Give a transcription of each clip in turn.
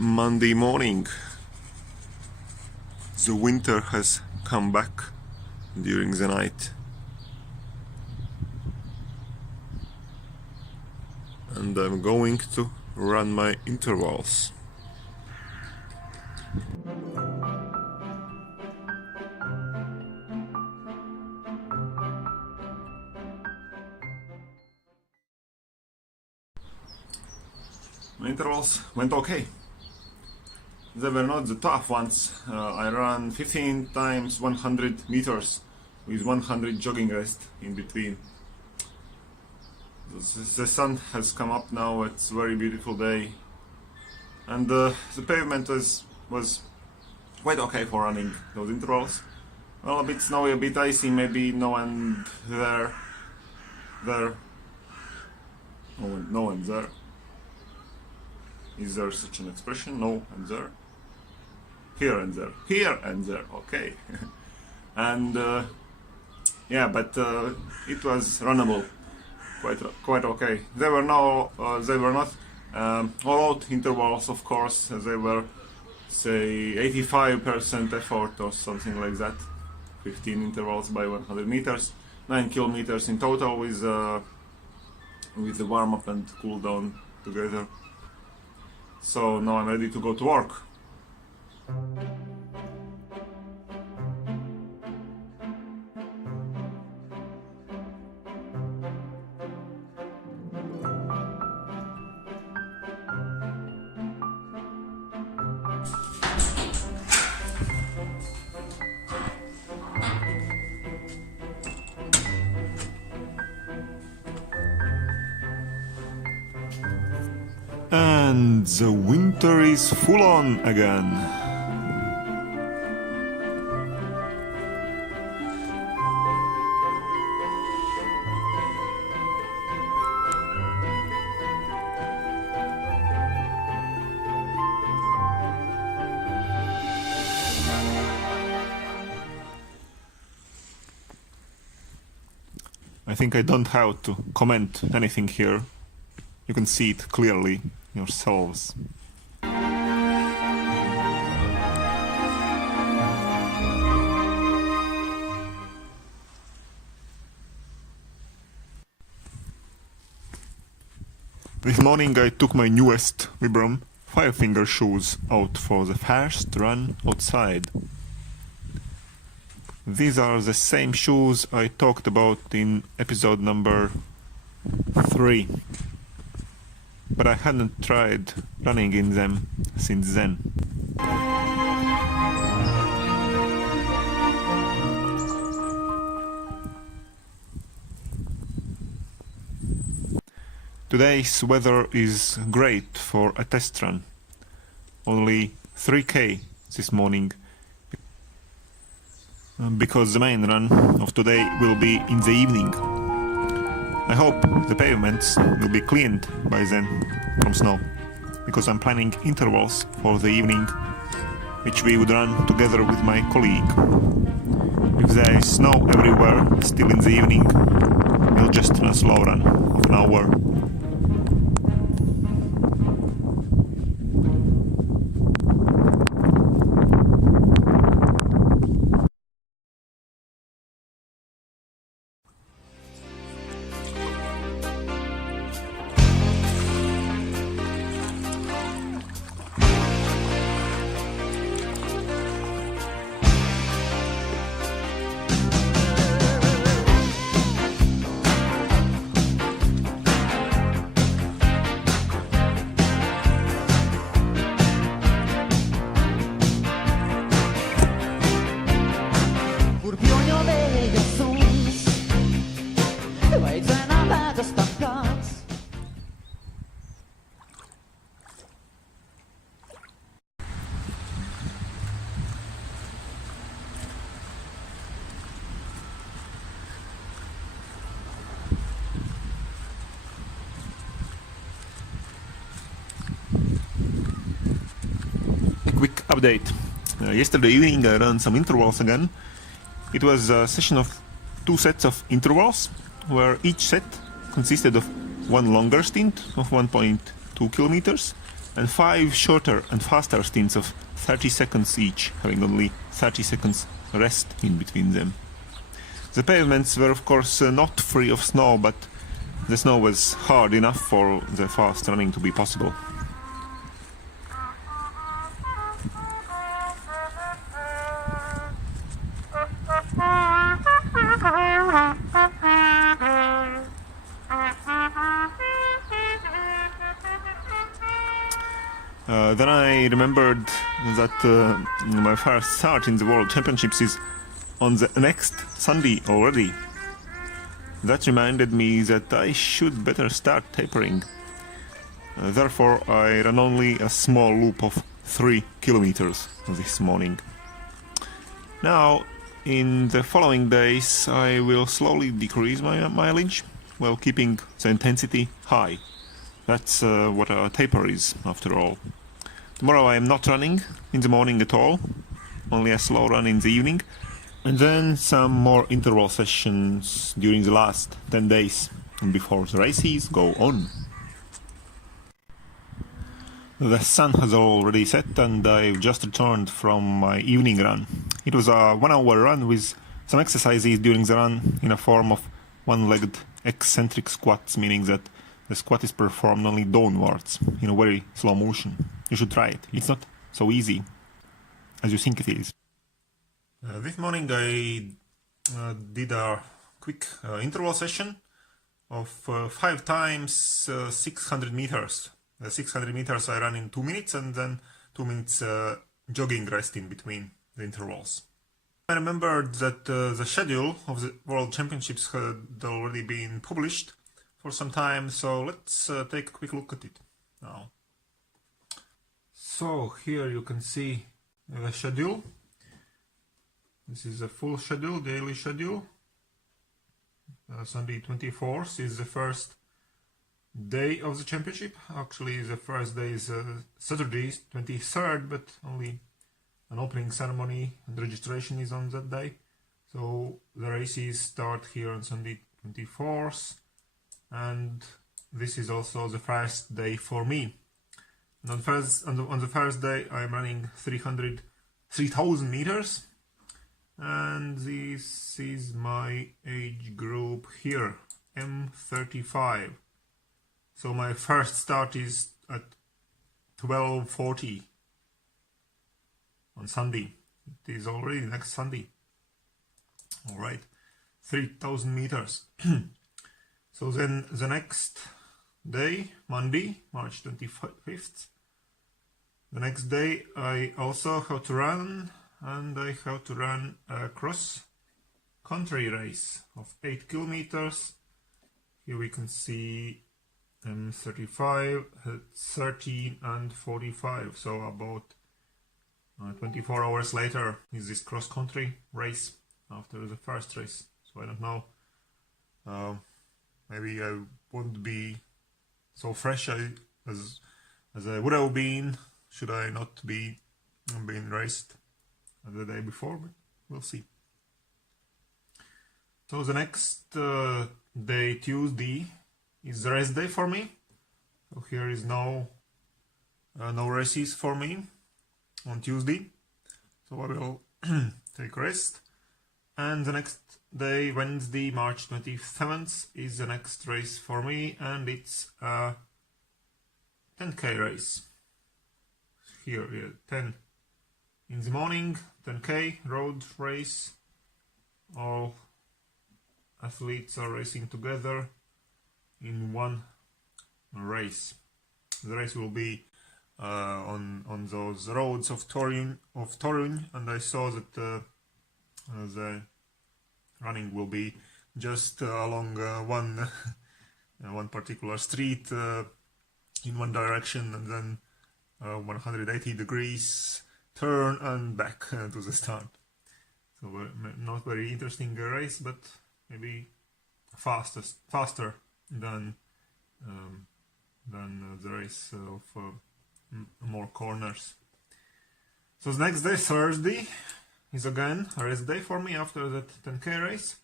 Monday morning. The winter has come back during the night. And I'm going to run my intervals. My intervals went okay. They were not the tough ones. I ran 15 times 100 meters with 100 jogging rest in between. The sun has come up now. It's a very beautiful day, and the pavement was quite okay for running those intervals. Well, a bit snowy, a bit icy, maybe no one there. No one there. Is there such an expression? No and there. Here and there. Here and there. Okay. And yeah, but it was runnable. Quite okay. They were not all-out intervals, of course. They were, say, 85% effort or something like that. 15 intervals by 100 meters, 9 kilometers in total with the warm-up and cool-down together. So now I'm ready to go to work. And the winter is full on again. I think I don't have to comment anything here. You can see it clearly yourselves. This morning I took my newest Vibram 5-finger shoes out for the first run outside. These are the same shoes I talked about in episode number 3. But I hadn't tried running in them since then. Today's weather is great for a test run. Only 3K this morning, because the main run of today will be in the evening. I hope the pavements will be cleaned by then from snow, because I'm planning intervals for the evening, which we would run together with my colleague. If there is snow everywhere still in the evening, we'll just run a slow run of an hour. Quick update. Yesterday evening I ran some intervals again. It was a session of 2 sets of intervals, where each set consisted of one longer stint of 1.2 kilometers and 5 shorter and faster stints of 30 seconds each, having only 30 seconds rest in between them. The pavements were of course not free of snow, but the snow was hard enough for the fast running to be possible. Then I remembered that my first start in the World Championships is on the next Sunday already. That reminded me that I should better start tapering. Therefore, I ran only a small loop of 3 kilometers this morning. Now, in the following days, I will slowly decrease my mileage while keeping the intensity high. That's what a taper is, after all. Tomorrow I am not running in the morning at all, only a slow run in the evening, and then some more interval sessions during the last 10 days before the races go on. The sun has already set and I've just returned from my evening run. It was a 1-hour run with some exercises during the run in a form of one-legged eccentric squats, meaning that the squat is performed only downwards in a very slow motion. You should try it. It's not so easy as you think it is. This morning I did a quick interval session of 5 times 600 meters. The 600 meters I ran in 2 minutes and then 2 minutes jogging rest in between the intervals. I remembered that the schedule of the World Championships had already been published for some time, so let's take a quick look at it now. So here you can see the schedule. This is a full schedule, daily schedule. Sunday 24th is the first day of the championship. Actually, the first day is Saturday 23rd, but only an opening ceremony and registration is on that day. So the races start here on Sunday 24th, and this is also the first day for me. And on the first day I'm running 3,000 meters, and this is my age group here, M35. So my first start is at 12:40 on Sunday. It is already next Sunday. Alright, 3,000 meters. So then the next day, Monday, March 25th, the next day I also have to run, and I have to run a cross-country race of 8 kilometers. Here we can see 35, 13 and 45, so about 24 hours later is this cross-country race after the first race. So I don't know, maybe I won't be so fresh as I would have been should I not be being raced the day before, but we'll see. So the next day, Tuesday, is the rest day for me. So here is no races for me on Tuesday, so I will take rest. And the next day, Wednesday, March 27th, is the next race for me, and it's a 10k race. Here, 10 in the morning, 10k road race. All athletes are racing together in one race. The race will be on those roads of Torun, and I saw that the running will be just along one particular street in one direction, and then 180 degrees turn and back to the start. So not very interesting race, but maybe faster than the race of more corners. So the next day, Thursday, is again a rest day for me after that 10k race.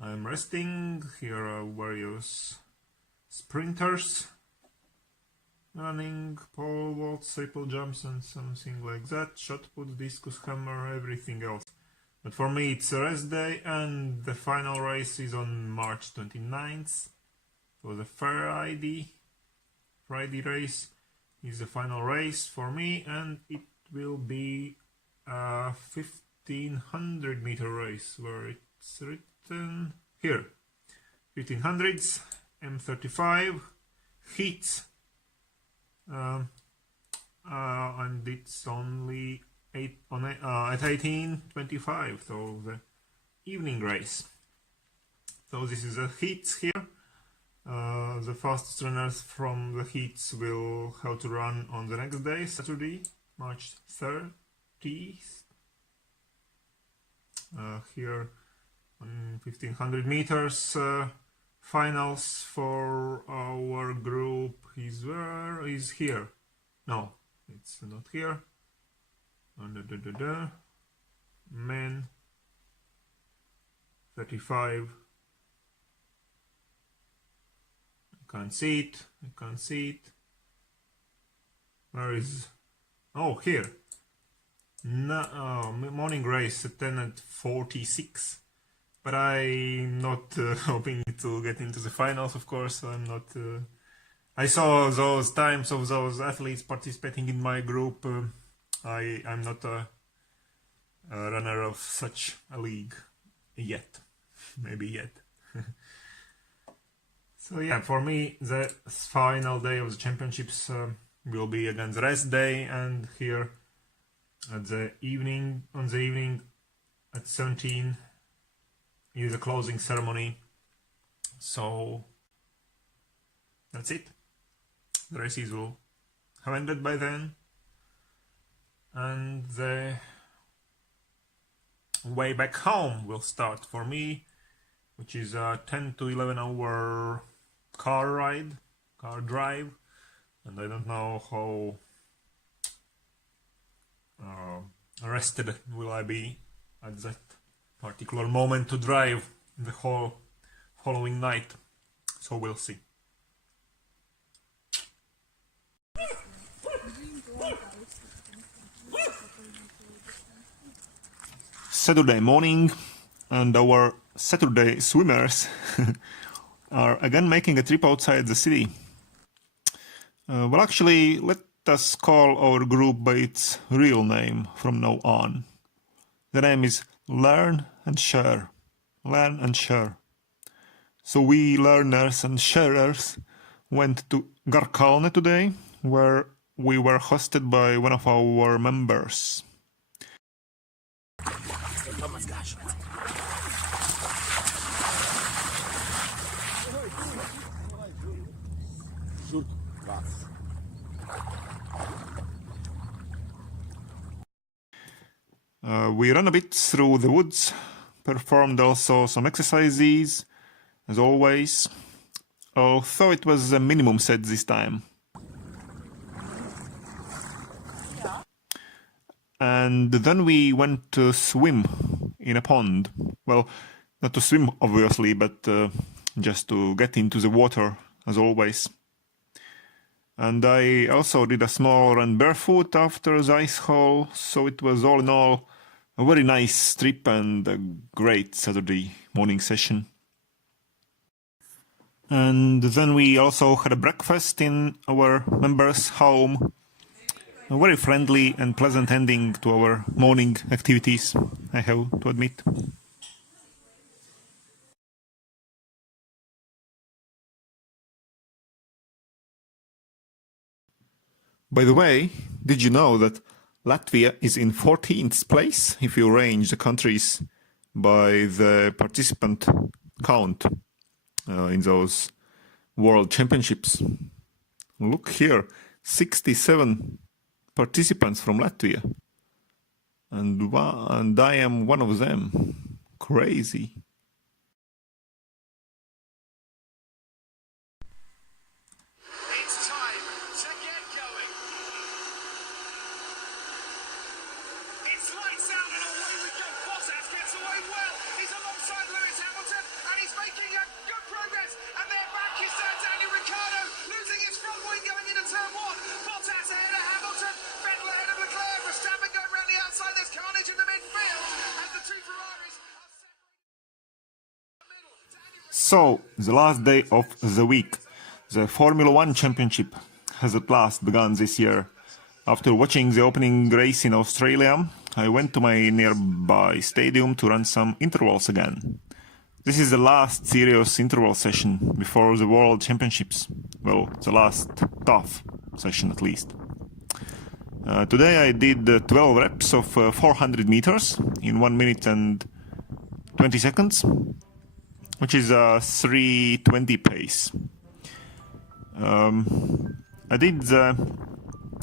I'm resting. Here are various sprinters running, pole vaults, triple jumps and something like that, shot put, discus hammer, everything else. But for me it's a rest day, and the final race is on March 29th. So the Friday race is the final race for me, and it will be a 1500 meter race where it's written here. 1500s, M35, heats, and it's only at 18:25, so the evening race. So this is a heats here. The fastest runners from the heats will have to run on the next day, Saturday, March 30th. Here on 1500 meters finals for our group is where is here. No, it's not here. Men 35. I can't see it. Where is? Oh, here. No, morning race at 10:46. But I'm not hoping to get into the finals, of course. I'm not. I saw those times of those athletes participating in my group. I'm not a runner of such a league yet. Maybe yet. So yeah, for me, the final day of the championships will be again the rest day, and here at the evening, at 17 is a closing ceremony. So that's it. The races will have ended by then, and the way back home will start for me, which is a 10 to 11 hour car drive, and I don't know how rested will I be at that particular moment to drive the whole following night, so we'll see. Saturday morning, and our Saturday swimmers are again making a trip outside the city. Well, actually, let us call our group by its real name from now on. The name is Learn and Share. Learn and Share. So we learners and sharers went to Garkalne today, where we were hosted by one of our members. We ran a bit through the woods, performed also some exercises, as always, although it was a minimum set this time. And then we went to swim in a pond. Well, not to swim obviously, but just to get into the water, as always. And I also did a small run barefoot after the ice hole, so it was all in all a very nice trip and a great Saturday morning session. And then we also had a breakfast in our members' home. A very friendly and pleasant ending to our morning activities, I have to admit. By the way, did you know that Latvia is in 14th place if you range the countries by the participant count in those World Championships? Look here, 67 participants from Latvia, and I am one of them. Crazy. It's time to get going. It's lights out and away we go. Bottas gets away well. He's alongside Lewis Hamilton and he's making a good progress. And they're back. He stands Daniel Ricciardo losing his front wing going into turn one. So, the last day of the week. The Formula One Championship has at last begun this year. After watching the opening race in Australia, I went to my nearby stadium to run some intervals again. This is the last serious interval session before the World Championships. Well, the last tough session at least. Today I did 12 reps of 400 meters in 1 minute and 20 seconds, which is a 3:20 pace. I did the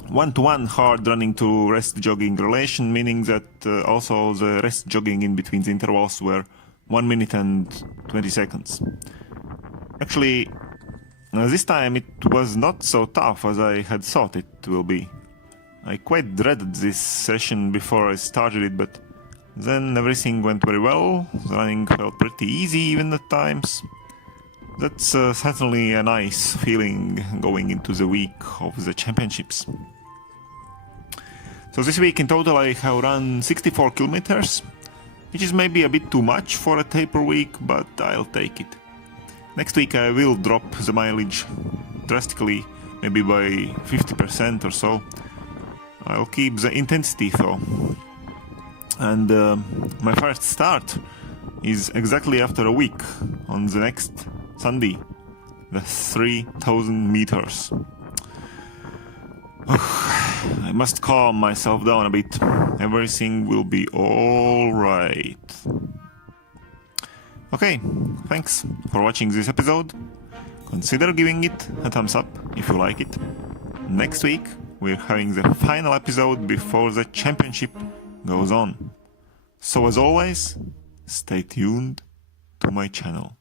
1-to-1 hard running to rest jogging relation, meaning that also the rest jogging in between the intervals were 1 minute and 20 seconds. Actually, this time it was not so tough as I had thought it will be. I quite dreaded this session before I started it, but then everything went very well. The running felt pretty easy even at times. That's certainly a nice feeling going into the week of the championships. So this week in total I have run 64 kilometers, which is maybe a bit too much for a taper week, but I'll take it. Next week I will drop the mileage drastically, maybe by 50% or so. I'll keep the intensity though. And my first start is exactly after a week, on the next Sunday, the 3,000 meters. I must calm myself down a bit. Everything will be alright. Okay, thanks for watching this episode. Consider giving it a thumbs up if you like it. Next week we're having the final episode before the championship goes on. So as always, stay tuned to my channel.